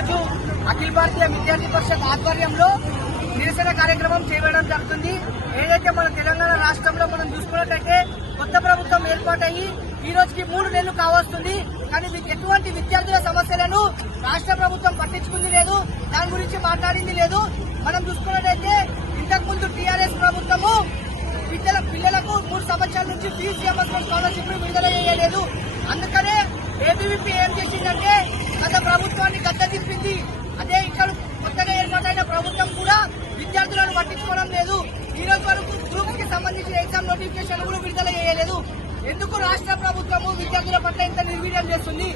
అఖిల భారతీయ విద్యార్థి పరిషత్ ఆధ్వర్యంలో నిరసన కార్యక్రమం చేయడం జరుగుతుంది. ఏదైతే మన తెలంగాణ రాష్ట్రంలో మనం చూసుకున్నట్లయితే కొత్త ప్రభుత్వం ఏర్పాటయ్యి ఈ రోజుకి మూడు నెలలు కావస్తుంది. కానీ మీకు ఎటువంటి విద్యార్థుల సమస్యలను రాష్ట్ర ప్రభుత్వం పట్టించుకుంది లేదు దాని గురించి మాట్లాడింది లేదు. మనం చూసుకున్నట్లయితే ఇంతకుముందు టీఆర్ఎస్ ప్రభుత్వము పిల్లల పిల్లలకు మూడు సంవత్సరాల నుంచి ఫీజు రియంబర్స్మెంట్ స్కాలర్షిప్ విడుదల చేయలేదు. అందుకనే ఏబీవీపీ ఏం చేసిందంటే గత ప్రభుత్వాన్ని గద్ద అదే ఇక్కడ కొత్తగా ఏర్పాటైన ప్రభుత్వం కూడా విద్యార్థులను పట్టించుకోవడం లేదు. ఈ రోజు వరకు గ్రూప్కి సంబంధించిన ఎగ్జామ్ నోటిఫికేషన్ కూడా విడుదల చేయలేదు. ఎందుకు రాష్ట్ర ప్రభుత్వము విద్యార్థుల పట్ల ఇంత నిర్వీర్యం చేస్తుంది?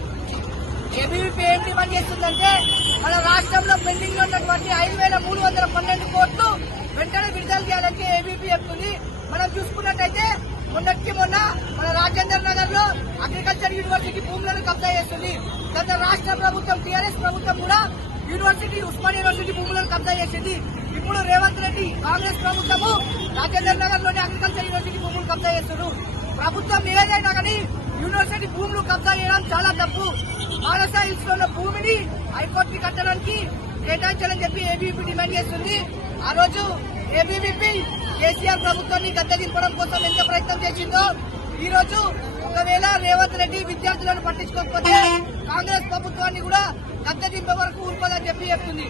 ఏబీవీపీ ఏం డిమాండ్ చేస్తుందంటే మన రాష్ట్రంలో పెండింగ్లో ఉన్నటువంటి ఐదు వేల మూడు వందల పన్నెండు కోట్లు వెంటనే విడుదల చేయాలని ఏబీపీ చెప్తుంది మనం చూసుకున్నట్టయితే మొన్నటికి మొన్న మన రాజేందర్ నగర్లో అగ్రికల్చర్ యూనివర్సిటీ భూములను కబ్జా చేస్తుంది గత రాష్ట్ర ప్రభుత్వం టీఆర్ఎస్ ప్రభుత్వం కూడా యూనివర్సిటీ ఉస్మాన్ యూనివర్సిటీ భూములను కబ్జా చేసింది. ఇప్పుడు రేవంత్ రెడ్డి కాంగ్రెస్ ప్రభుత్వము రాజేంద్ర నగర్లోని అగ్రికల్చర్ యూనివర్సిటీ భూములు కబ్జా చేస్తున్నారు. ప్రభుత్వం ఏదైనా కానీ యూనివర్సిటీ భూములు కబ్జా చేయడం చాలా తప్పు. మానస హిల్స్లో భూమిని హైకోర్టుకి కట్టడానికి కేటాయించాలని చెప్పి ఏబీవీపీ డిమాండ్ చేస్తుంది. ఆ రోజు ఏబీవీపీ కేసీఆర్ ప్రభుత్వాన్ని గద్దెదింపడం కోసం ఎంత ప్రయత్నం చేసిందో ఈ రోజు ఒకవేళ రేవంత్ రెడ్డి విద్యార్థులను పట్టించుకోకపోతే కాంగ్రెస్ ప్రభుత్వాన్ని కూడా గద్దెదింపే వరకు ఊరుకోదని చెప్పి చెప్తుంది.